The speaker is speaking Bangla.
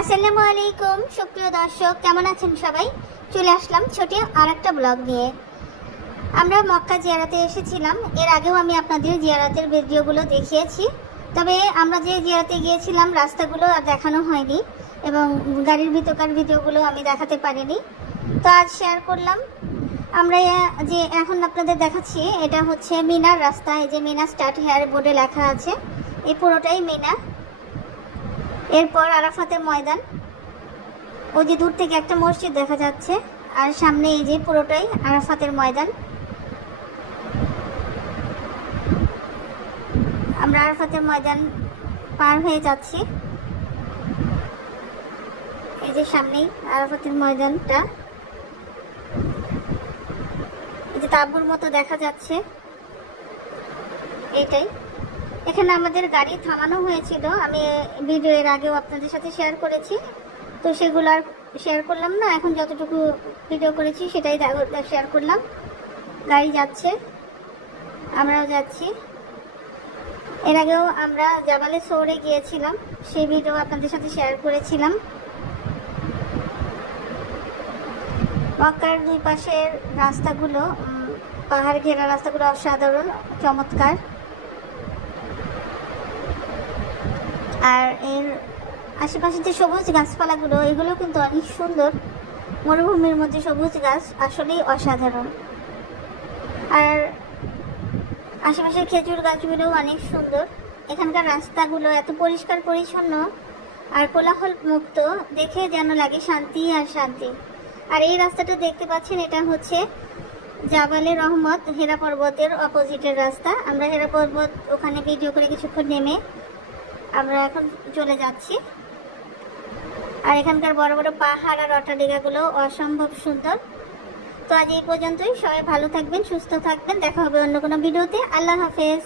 আসসালামু আলাইকুম সুপ্রিয় দর্শক, কেমন আছেন সবাই? চলে আসলাম ছোট আরেকটা ব্লগ নিয়ে। আমরা মক্কা জিয়ারাতে এসেছিলাম। এর আগেও আমি আপনাদের জিয়ারাতের ভিডিওগুলো দেখিয়েছি, তবে আমরা যে জিয়ারাতে গিয়েছিলাম রাস্তাগুলো আর দেখানো হয়নি এবং গাড়ির ভিতরকার ভিডিওগুলো আমি দেখাতে পারিনি। তো আজ শেয়ার করলাম। আমরা যে এখন আপনাদের দেখাচ্ছি এটা হচ্ছে মিনার রাস্তা। এই যে মিনা স্টার্ট হেয়ার বোর্ডে লেখা আছে, এই পুরোটাই মিনা। এরপর আরাফাতের ময়দান, ওই যে দূর থেকে একটা মসজিদ দেখা যাচ্ছে, আর সামনে এই যে পুরোটাই আরাফাতের ময়দান। আমরা আরাফাতের ময়দান পার হয়ে যাচ্ছি। এই যে সামনেই আরাফাতের ময়দানটা, এই যে তাঁবুর মতো দেখা যাচ্ছে, এইটাই। এখানে আমাদের গাড়ি থামানো হয়েছিল, আমি ভিডিও এর আগেও আপনাদের সাথে শেয়ার করেছি, তো সেগুলো আর শেয়ার করলাম না। এখন যতটুকু ভিডিও করেছি সেটাই শেয়ার করলাম। গাড়ি যাচ্ছে, আমরাও যাচ্ছি। এর আগেও আমরা জাবালে সৌরে গিয়েছিলাম, সেই ভিডিও আপনাদের সাথে শেয়ার করেছিলাম। মক্কার দুই পাশের রাস্তাগুলো, পাহাড় ঘেরা রাস্তাগুলো অসাধারণ চমৎকার। আর এর আশেপাশে যে সবুজ গাছপালাগুলো, এগুলো কিন্তু অনেক সুন্দর। মরুভূমির মধ্যে সবুজ গাছ আসলেই অসাধারণ। আর আশেপাশের খেজুর গাছগুলোও অনেক সুন্দর। এখানকার রাস্তাগুলো এত পরিষ্কার পরিচ্ছন্ন আর কোলাহল মুক্ত, দেখে যেন লাগে শান্তি আর শান্তি। আর এই রাস্তাটা দেখতে পাচ্ছেন, এটা হচ্ছে জাবালে রহমত, হেরা পর্বতের অপোজিটের রাস্তা। আমরা হেরা পর্বত ওখানে ভিডিও করে কিছুক্ষণ নেমে আমরা এখন চলে যাচ্ছি। আর এখানকার বড় বড় পাহাড় আর অট্টালিকাগুলো অসম্ভব সুন্দর। তো আজ এই পর্যন্তই। সবাই ভালো থাকবেন, সুস্থ থাকবেন। দেখা হবে অন্য কোনো ভিডিওতে। আল্লাহ হাফেজ।